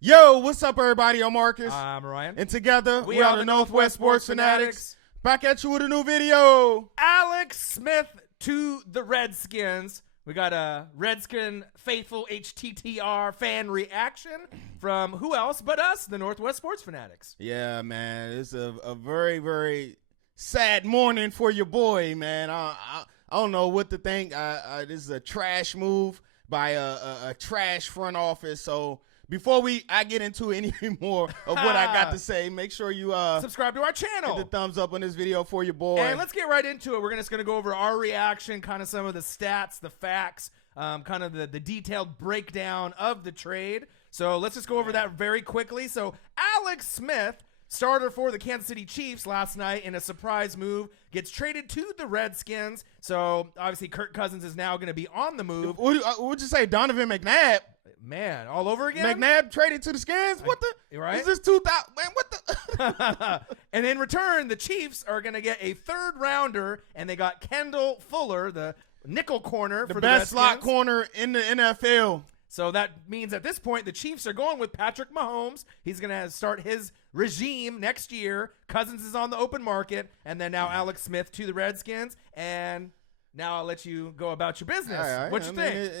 Yo, what's up, everybody? I'm Marcus. I'm Ryan. And together, we are the Northwest Sports Fanatics. Back at you with a new video. Alex Smith to the Redskins. We got a Redskin faithful HTTR fan reaction from who else but us, the Northwest Sports Fanatics. Yeah, man. It's a very, very sad morning for your boy, man. I don't know what to think. This is a trash move by a trash front office, so before I get into any more of what I got to say, make sure you subscribe to our channel. Hit the thumbs up on this video for your boy. And let's get right into it. We're just going to go over our reaction, kind of some of the stats, the facts, kind of the detailed breakdown of the trade. So let's just go over that very quickly. So Alex Smith, starter for the Kansas City Chiefs last night in a surprise move, gets traded to the Redskins. So obviously Kirk Cousins is now going to be on the move. What would you say, Donovan McNabb? Man, all over again? McNabb traded to the Skins? What the? Right? Is this 2000? Man, what the? And in return, the Chiefs are going to get a third rounder, and they got Kendall Fuller, the nickel corner for the best Redskins. slot corner in the NFL. So that means at this point, the Chiefs are going with Patrick Mahomes. He's going to start his regime next year. Cousins is on the open market, and then now Alex Smith to the Redskins. And now I'll let you go about your business. Right, what you think?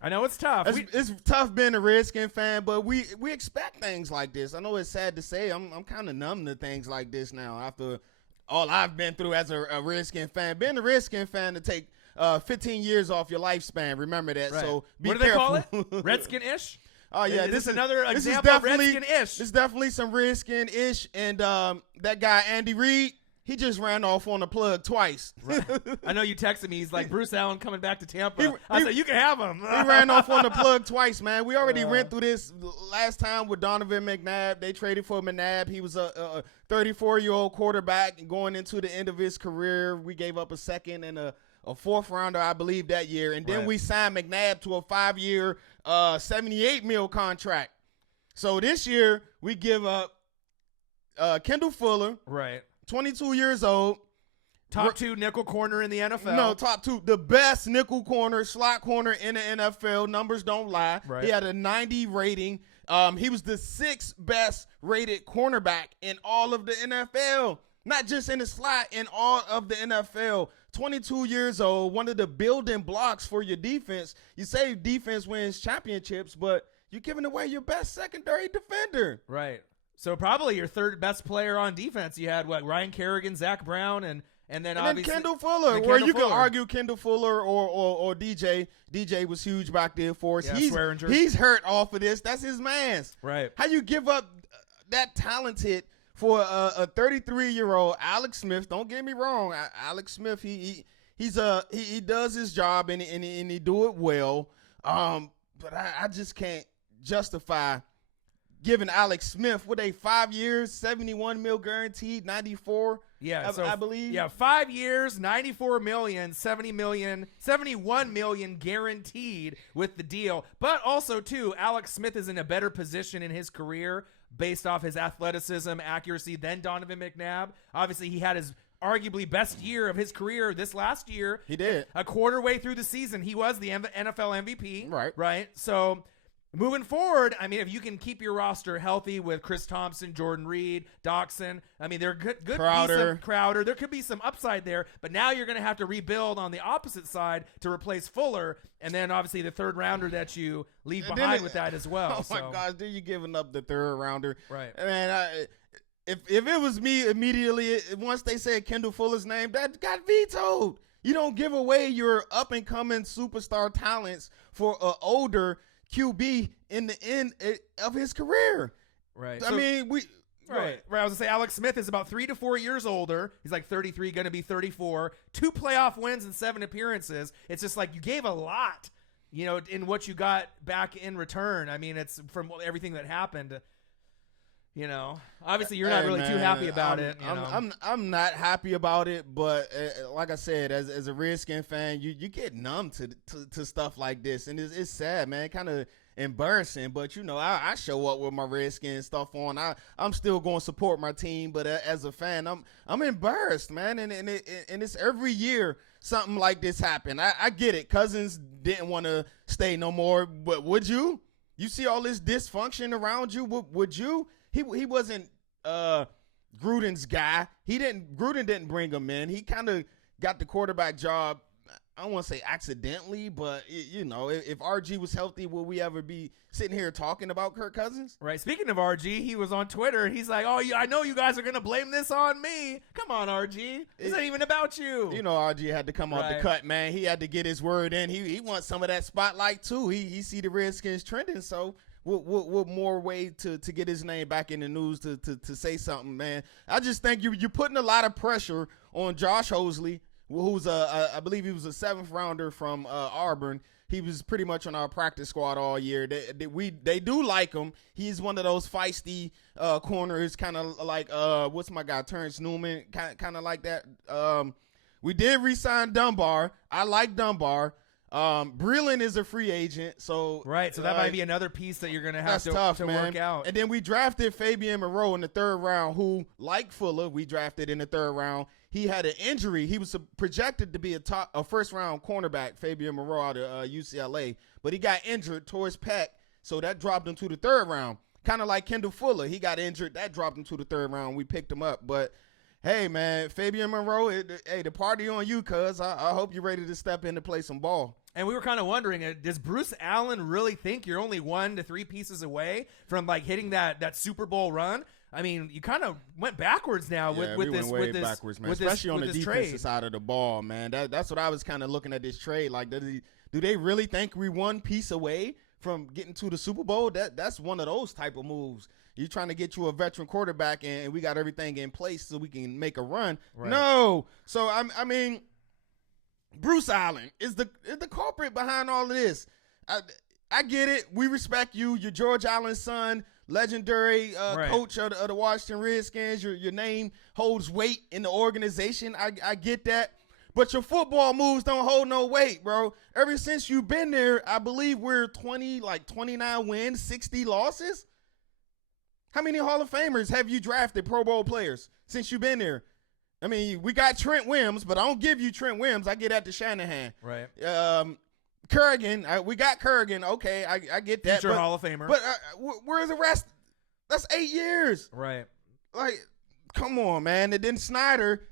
I know it's tough. It's tough being a Redskin fan, but we expect things like this. I know it's sad to say. I'm kind of numb to things like this now after all I've been through as a Redskin fan. Being a Redskin fan to take 15 years off your lifespan. Remember that. Right. So be what do careful. They call it? Redskin-ish? Oh yeah, this is another example of Redskin-ish. This is definitely some Redskin-ish, and that guy Andy Reid. He just ran off on the plug twice. Right. I know you texted me. He's like, Bruce Allen coming back to Tampa. I said, you can have him. He ran off on the plug twice, man. We already went through this last time with Donovan McNabb. They traded for McNabb. He was a 34-year-old quarterback going into the end of his career. We gave up a second and a fourth rounder, I believe, that year. And then we signed McNabb to a 5-year, $78 million contract. So this year, we give up Kendall Fuller. Right. 22 years old. Top two nickel corner in the NFL. No, top two. The best nickel corner, slot corner in the NFL. Numbers don't lie. Right. He had a 90 rating. He was the 6th best rated cornerback in all of the NFL. Not just in the slot, in all of the NFL. 22 years old, one of the building blocks for your defense. You say defense wins championships, but you're giving away your best secondary defender. Right. So probably your third best player on defense. You had Ryan Kerrigan, Zach Brown, and then obviously Kendall Fuller, where you could argue Kendall Fuller or DJ. DJ was huge back there for us. Yeah, he's hurt off of this. That's his man's. Right. How you give up that talented for a 33-year-old Alex Smith? Don't get me wrong, Alex Smith. He does his job and he do it well. But I just can't justify giving Alex Smith with a 5 years, $71 million guaranteed, 94. Yeah, I believe. Yeah, 5 years, $94 million, $71 million guaranteed with the deal. But also, too, Alex Smith is in a better position in his career based off his athleticism, accuracy than Donovan McNabb. Obviously, he had his arguably best year of his career this last year. He did. A quarter way through the season, he was the NFL MVP. Right. So moving forward, I mean, if you can keep your roster healthy with Chris Thompson, Jordan Reed, Doxson, I mean, they're good. Crowder. There could be some upside there, but now you're going to have to rebuild on the opposite side to replace Fuller, and then obviously the third rounder that you leave behind with that as well. Oh, my gosh, then you're giving up the third rounder. Right. Man, if it was me immediately, once they said Kendall Fuller's name, that got vetoed. You don't give away your up-and-coming superstar talents for an older QB in the end of his career. Right. I mean, Right. I was going to say Alex Smith is about 3 to 4 years older. He's like 33, going to be 34. 2 playoff wins and 7 appearances. It's just like you gave a lot, in what you got back in return. I mean, it's from everything that happened. Obviously you're not really too happy about it. I'm not happy about it, but like I said, as a Redskin fan, you get numb to stuff like this, and it's sad, man. Kind of embarrassing, but I show up with my Redskin stuff on. I'm still going to support my team, but as a fan, I'm embarrassed, man. And it's every year something like this happen. I get it. Cousins didn't want to stay no more, but would you? You see all this dysfunction around you. Would you? He wasn't Gruden's guy. Gruden didn't bring him in. He kind of got the quarterback job. I don't want to say accidentally, but if RG was healthy, would we ever be sitting here talking about Kirk Cousins? Right. Speaking of RG, he was on Twitter. He's like, "Oh, I know you guys are gonna blame this on me. Come on, RG. It's not even about you." RG had to come off the cut, man. He had to get his word in. He wants some of that spotlight too. He see the Redskins trending, so what more way to get his name back in the news to say something, man? I just think you're putting a lot of pressure on Josh Hoseley, who's I believe he was a 7th rounder from Auburn. He was pretty much on our practice squad all year. They do like him. He's one of those feisty corners, kind of like what's my guy, Terrence Newman, kind of like that. We did re-sign Dunbar. I like Dunbar. Breland is a free agent, so that might be another piece that you're gonna have to work out. And then we drafted Fabian Moreau in the 3rd round, who, like Fuller, we drafted in the 3rd round. He had an injury. He was projected to be a 1st round cornerback, Fabian Moreau out of UCLA, but he got injured, tore his pec, so that dropped him to the 3rd round. Kind of like Kendall Fuller, he got injured, that dropped him to the 3rd round. We picked him up, but hey, man, Fabian Moreau, the party on you, cuz. I hope you're ready to step in to play some ball. And we were kind of wondering, does Bruce Allen really think you're only 1 to 3 pieces away from like hitting that Super Bowl run? I mean, you kind of went backwards now with this backwards, man. Especially on the defensive side of the ball, man. That's what I was kind of looking at this trade. Like, do they really think we 1 piece away from getting to the Super Bowl? That's one of those type of moves. You're trying to get you a veteran quarterback, and we got everything in place so we can make a run. Right. No. So I mean, Bruce Allen is the culprit behind all of this. I get it. We respect you. You're George Allen's son, legendary coach of the Washington Redskins. Your name holds weight in the organization. I get that. But your football moves don't hold no weight, bro. Ever since you've been there, I believe we're 29 wins, 60 losses. How many Hall of Famers have you drafted, Pro Bowl players, since you've been there? I mean, we got Trent Williams, but I don't give you Trent Williams. I get that to Shanahan. Right. Kerrigan, we got Kerrigan. Okay, I get that. Future Hall of Famer. But where's the rest? That's 8 years. Right. Like, come on, man. And then Snyder,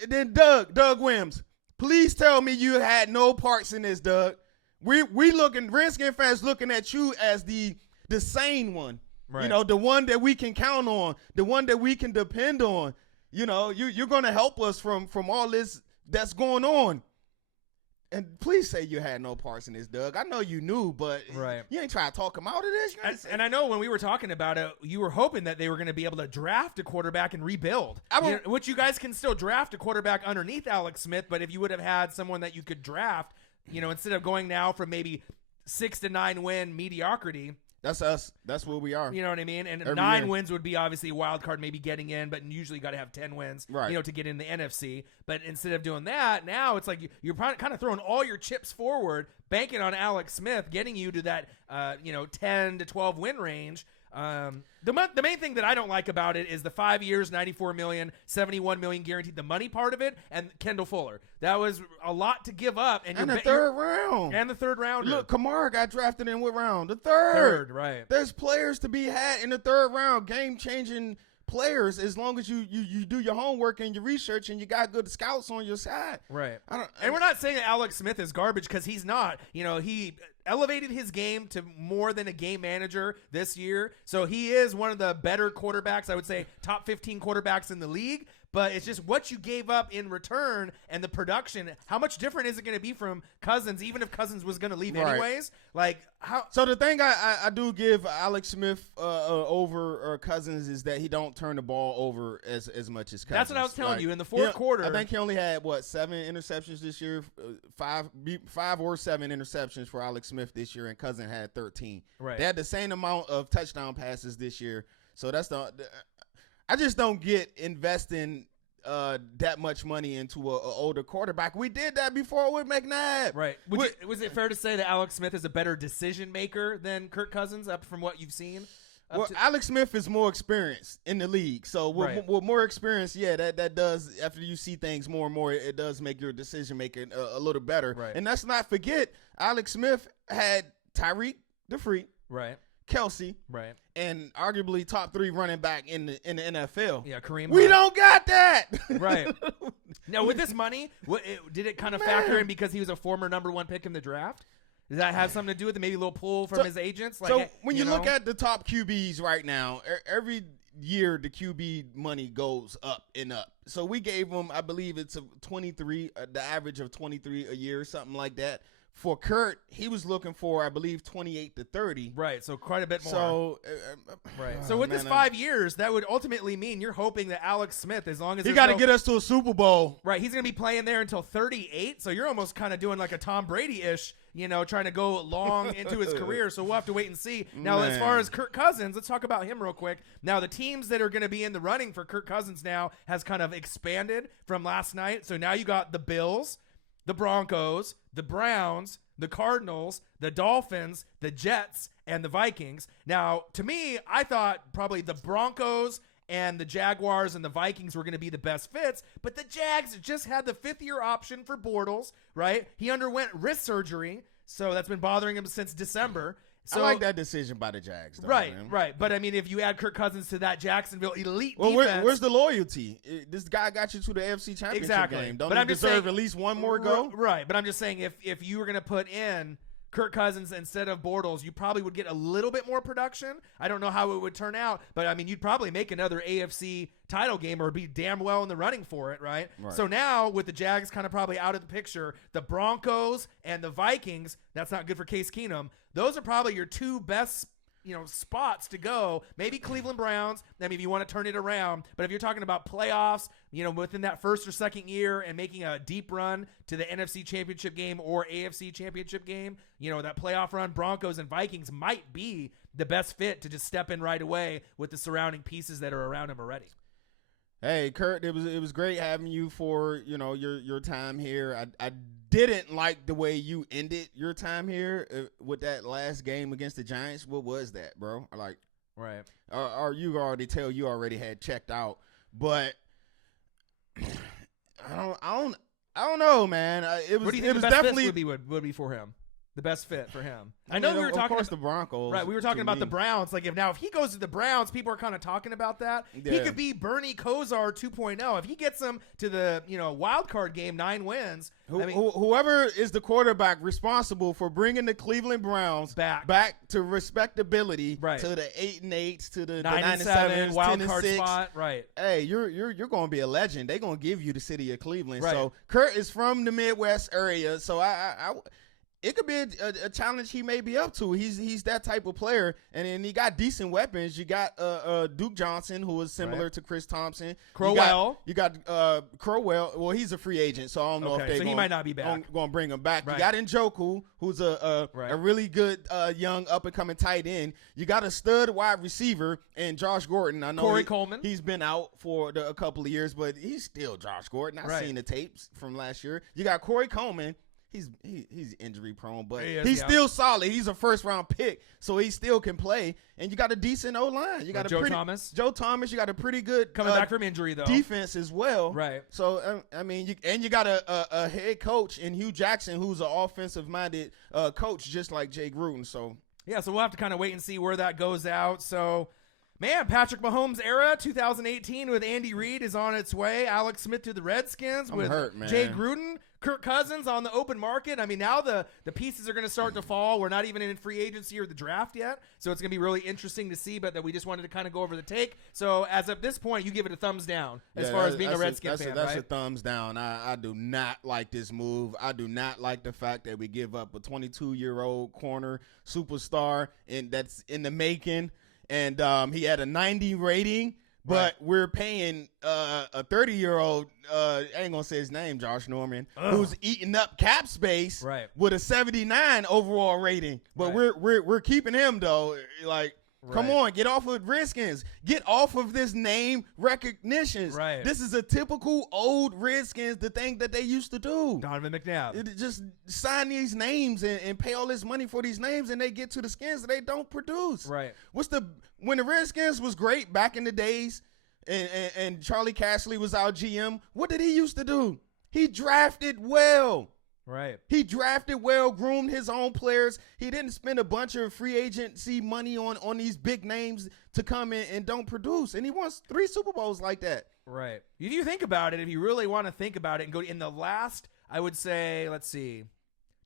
and then Doug Williams. Please tell me you had no parts in this, Doug. We Redskin fans looking at you as the sane one. Right. The one that we can count on, the one that we can depend on. You're going to help us from all this that's going on. And please say you had no parts in this, Doug. I know you knew, but you ain't trying to talk him out of this. And I know when we were talking about it, you were hoping that they were going to be able to draft a quarterback and rebuild. Which you guys can still draft a quarterback underneath Alex Smith, but if you would have had someone that you could draft, instead of going now from maybe 6 to 9 win mediocrity. That's us. That's where we are. You know what I mean? And every 9 wins would be obviously a wild card, maybe getting in, but usually you got to have 10 wins, to get in the NFC. But instead of doing that, now it's like you're kind of throwing all your chips forward, banking on Alex Smith, getting you to that 10 to 12 win range. The main thing that I don't like about it is the 5 years, $94 million, $71 million guaranteed, the money part of it, and Kendall Fuller. That was a lot to give up. And the 3rd round. And the 3rd rounder. Look, Kamara got drafted in what round? The 3rd. 3rd, right. There's players to be had in the 3rd round, game-changing players, as long as you do your homework and your research and you got good scouts on your side. Right. And we're not saying that Alex Smith is garbage, because he's not. He elevated his game to more than a game manager this year. So he is one of the better quarterbacks, I would say top 15 quarterbacks in the league. But it's just what you gave up in return and the production. How much different is it going to be from Cousins, even if Cousins was going to leave anyways? Like, how? So the thing I do give Alex Smith over Cousins is that he don't turn the ball over as much as Cousins. That's what I was telling you in the 4th quarter. I think he only had 7 interceptions this year, 5 or 7 interceptions for Alex Smith this year, and Cousins had 13. Right. They had the same amount of touchdown passes this year. So that's I just don't get investing that much money into an older quarterback. We did that before with McNabb. Right. Was it fair to say that Alex Smith is a better decision maker than Kirk Cousins, up from what you've seen? Alex Smith is more experienced in the league. So with more experience, that does, after you see things more and more, it does make your decision making a little better. Right. And let's not forget, Alex Smith had Tyreek the Freak. Right. Kelsey, Right. and arguably top 3 running back in the NFL. Yeah, Kareem. We don't got that. Right. Now, with this money, did it kind of factor in because he was a former #1 pick in the draft? Does that have something to do with it? Maybe a little pull from his agents? Like, so when you look at the top QBs right now, every year the QB money goes up and up. So we gave him, I believe it's a 23, the average of 23 a year, something like that. For Kurt, he was looking for, I believe, 28 to 30. Right, so quite a bit more. So, right. So with this 5 years, that would ultimately mean you're hoping that Alex Smith, as long as he got to get us to a Super Bowl. Right, he's going to be playing there until 38. So you're almost kind of doing like a Tom Brady-ish, trying to go long into his career. So we'll have to wait and see. Now, as far as Kirk Cousins, let's talk about him real quick. Now, the teams that are going to be in the running for Kirk Cousins now has kind of expanded from last night. So now you got the Bills, the Broncos, the Browns, the Cardinals, the Dolphins, the Jets, and the Vikings. Now, to me, I thought probably the Broncos and the Jaguars and the Vikings were going to be the best fits, but the Jags just had the 5th-year option for Bortles, right? He underwent wrist surgery, so that's been bothering him since December. So, I like that decision by the Jags, though, right, man. Right. But, I mean, if you add Kirk Cousins to that Jacksonville elite defense. Well, where's the loyalty? This guy got you to the AFC Championship game. Don't he deserve at least one more go? Right. But I'm just saying if you were going to put in Kirk Cousins instead of Bortles, you probably would get a little bit more production. I don't know how it would turn out, but, I mean, you'd probably make another AFC title game or be damn well in the running for it, right? So now with the Jags kind of probably out of the picture, the Broncos and the Vikings, that's not good for Case Keenum. Those are probably your 2 best spots to go. Maybe Cleveland Browns, I mean, if you want to turn it around. But if you're talking about playoffs, within that first or second year and making a deep run to the NFC Championship game or AFC Championship game, that playoff run, Broncos and Vikings might be the best fit to just step in right away with the surrounding pieces that are around him already. Hey, Kurt, it was great having you for, your time here. I didn't like the way you ended your time here with that last game against the Giants. What was that, bro? Right. Or you already had checked out, but I don't know, man. It was definitely would be for him. The best fit for him. I know we were talking about the Broncos. Right, we were talking about the Browns. Like if he goes to the Browns, people are kind of talking about that. Yeah. He could be Bernie Kosar 2.0 if he gets them to the wild card game, 9 wins. Whoever is the quarterback responsible for bringing the Cleveland Browns back to respectability, right, to the 8-8s, to the 9-7 wild card 10-6 spot, right? Hey, you're going to be a legend. They're going to give you the city of Cleveland. Right. So Kurt is from the Midwest area, so it could be a challenge he may be up to. He's that type of player, and then he got decent weapons. You got Duke Johnson, who is similar to Chris Thompson. Crowell. You got Crowell. Well, he's a free agent, so I don't know if he might not be back. Going to bring him back. Right. You got Njoku, who's a really good young up and coming tight end. You got a stud wide receiver and Josh Gordon. I know Corey Coleman. He's been out for a couple of years, but he's still Josh Gordon. I've seen the tapes from last year. You got Corey Coleman. He's injury prone, but he's still solid. He's a first round pick, so he still can play. And you got a decent O line. You got Joe Thomas. You got a pretty good coming back from injury though defense as well. Right. So I mean, you got a head coach in Hugh Jackson, who's an offensive minded coach, just like Jay Gruden. So yeah, so we'll have to kind of wait and see where that goes out. So. Man, Patrick Mahomes' era, 2018 with Andy Reid is on its way. Alex Smith to the Redskins with Jay Gruden. Kirk Cousins on the open market. I mean, now the pieces are going to start to fall. We're not even in free agency or the draft yet, so it's going to be really interesting to see, but that we just wanted to kind of go over the take. So as of this point, you give it a thumbs down as far as being a Redskins fan, That's a thumbs down. I do not like this move. I do not like the fact that we give up a 22-year-old corner superstar, and that's in the making. And he had a 90 rating, but we're paying a 30-year-old, I ain't going to say his name, Josh Norman, who's eating up cap space with a 79 overall rating. But we're keeping him, though. Like, come on, get off of Redskins. Get off of this name recognition. Right. This is a typical old Redskins, the thing that they used to do. Donovan McNabb. Just sign these names and pay all this money for these names, and they get to the Skins that they don't produce. Right. When the Redskins was great back in the days, and Charlie Cashley was our GM, what did he used to do? He drafted well. Right. He drafted well, groomed his own players. He didn't spend a bunch of free agency money on these big names to come in and don't produce. And he won 3 Super Bowls like that. Right. If you think about it, if you really want to think about it and go in the last, I would say,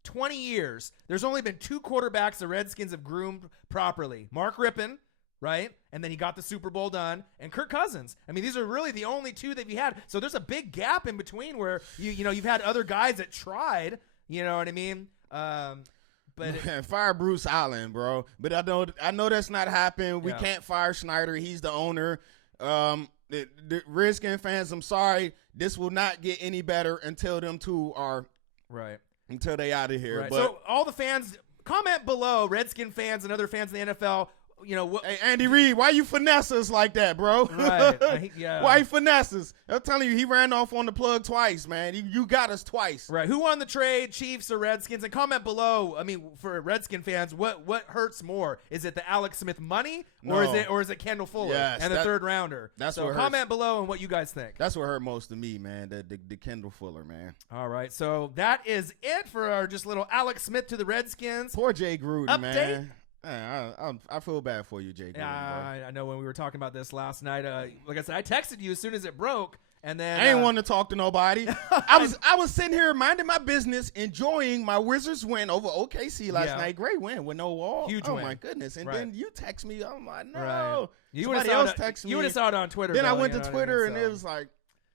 20 years, there's only been 2 quarterbacks the Redskins have groomed properly. Mark Rippon, right? And then he got the Super Bowl done. And Kirk Cousins. I mean, these are really the only 2 that you had. So there's a big gap in between where you've had other guys that tried. You know what I mean? But fire Bruce Allen, bro. But I know that's not happening. We can't fire Snyder. He's the owner. The Redskins fans, I'm sorry. This will not get any better until them 2 are right. Until they out of here. Right. But so all the fans, comment below, Redskin fans and other fans in the NFL. Hey, Andy Reid, why you finesse us like that, bro? Right. Yeah. Why you finesse us? I'm telling you, he ran off on the plug twice, man. You got us twice. Right. Who won the trade, Chiefs or Redskins? And comment below. I mean, for Redskin fans, what hurts more? Is it the Alex Smith money, or is it Kendall Fuller and the 3rd rounder? That's so what comment hurts. below on what you guys think. That's what hurt most to me, man. The Kendall Fuller, man. All right. So that is it for our just little Alex Smith to the Redskins. Poor Jay Gruden, update. Man. I feel bad for you, Jay Gruden. I know when we were talking about this last night. Like I said, I texted you as soon as it broke, and then I ain't want to talk to nobody. I was sitting here minding my business, enjoying my Wizards win over OKC last night. Great win with no wall. Huge win. My goodness! And then you text me. I'm like, no. Right. You would have saw it on Twitter. Then though, I went to Twitter, and it was like,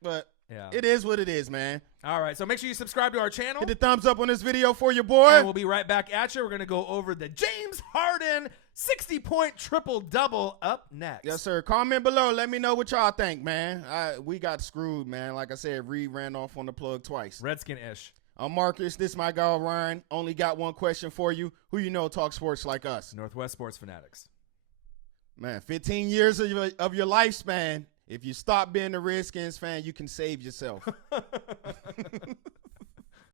but. Yeah. It is what it is, man. All right, so make sure you subscribe to our channel. Hit the thumbs up on this video for your boy. And we'll be right back at you. We're going to go over the James Harden 60-point triple-double up next. Yes, sir. Comment below. Let me know what y'all think, man. We got screwed, man. Like I said, Reed ran off on the plug twice. Redskin-ish. I'm Marcus. This is my guy, Ryan. Only got one question for you. Who you know talk sports like us? Northwest Sports Fanatics. Man, 15 years of your lifespan. If you stop being a Redskins fan, you can save yourself.